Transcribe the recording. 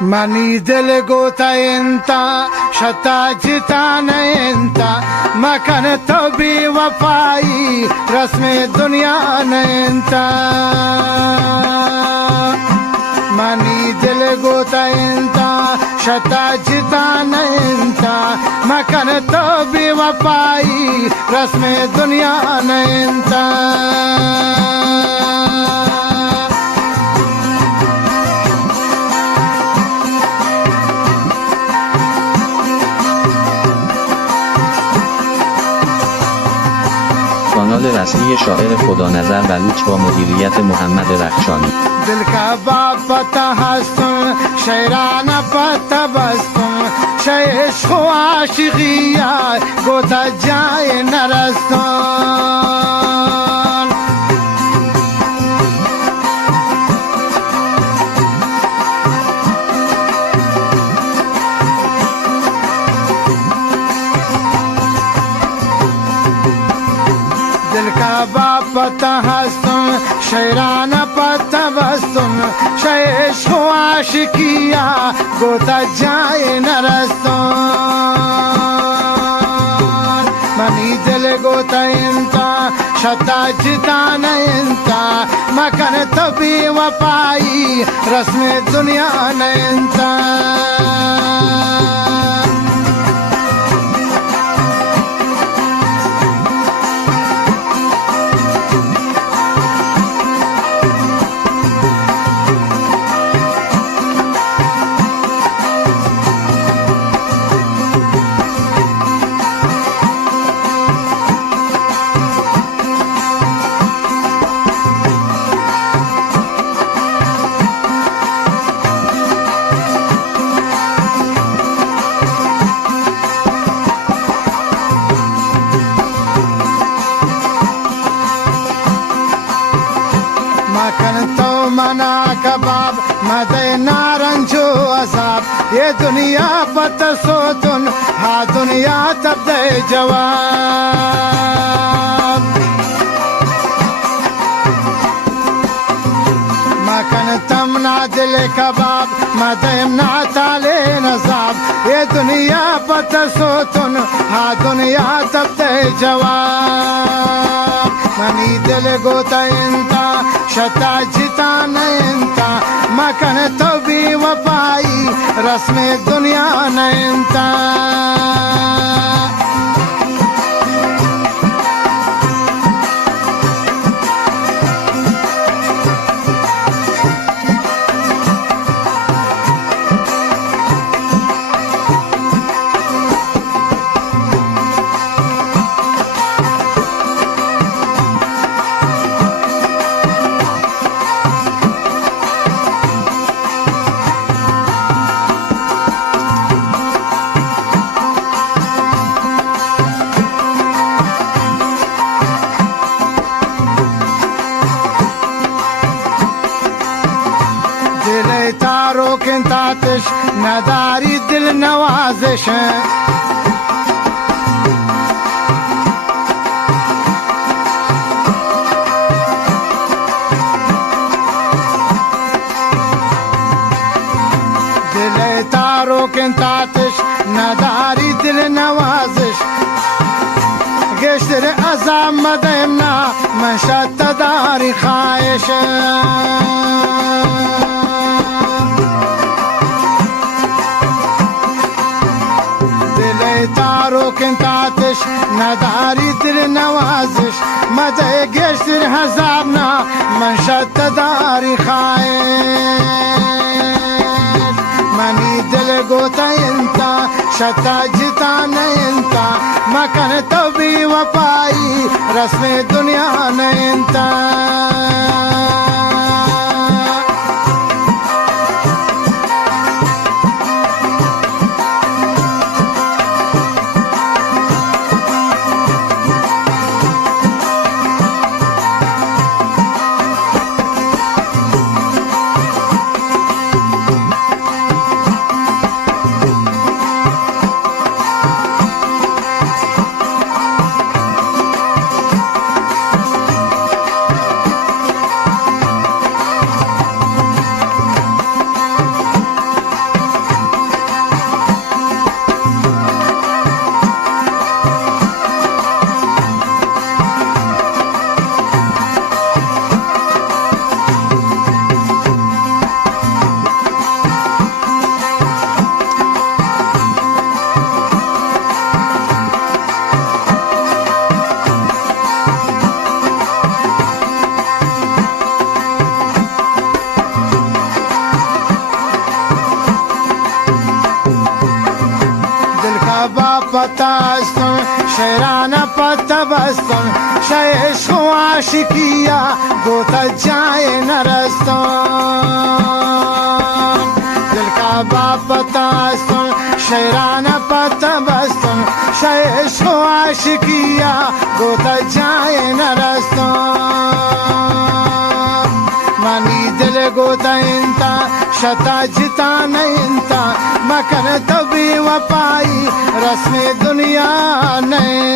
منی دل گوتا انتا شتا جتا نینتا مکن تو بی وفایی رسم دنیا نینتا منی دل گوتا انتا شتا جتا نینتا مکن تو بی وفایی رسم دنیا نینتا کانال رسمی شاعر خدانظر بلوچ با مدیریت محمد رخشانی. دل کا باب پتا هستم شیرانه پتا بستم عشق و عاشقی گوتا جای نرستان دل کا باب پتا هستم شیرانه پتا بستم عشق و عاشقی گوتا جای نرستان منی دل گوتا انتا شتا جتا نینتا مکن تو بی وفایی رسم دنیا نینتا مکن تو منا کباب مدے نارنجو عذاب یہ دنیا پت سوتن ہا دنیا تب دے جواب مکن تم نا دل کباب مدے نا تالے نزاب یہ دنیا پت سوتن ہا دنیا تب دے جواب منی دل گوتا انتا شتا جتا نینتا مکن تو بی وفایی رسم دنیا نینتا تارو کنتاتش نداری دل نوازش دل تارو کنتاتش نداری دل نوازش گشتر ازام مدمنا من شد داری خواهش تارو کنتاتش نداری دل نوازش مزه گشتر حسابنا من شد داری خواهش منی دل گوتا انتا شتا جتا نینتا مکن تو بی وفایی رسم دنیا نینتا पतास्तुन शेराना पतबस्तुन शयश को आशिकिया गोता जाए नरस्तुन दिल का बापतास्तुन शेराना पतबस्तुन शयश को आशिकिया गोता जाए नरस्तुन मनी दिल गोता इंता शता जिता नहीं मकन तभी वपाई रस्म दुनिया नहीं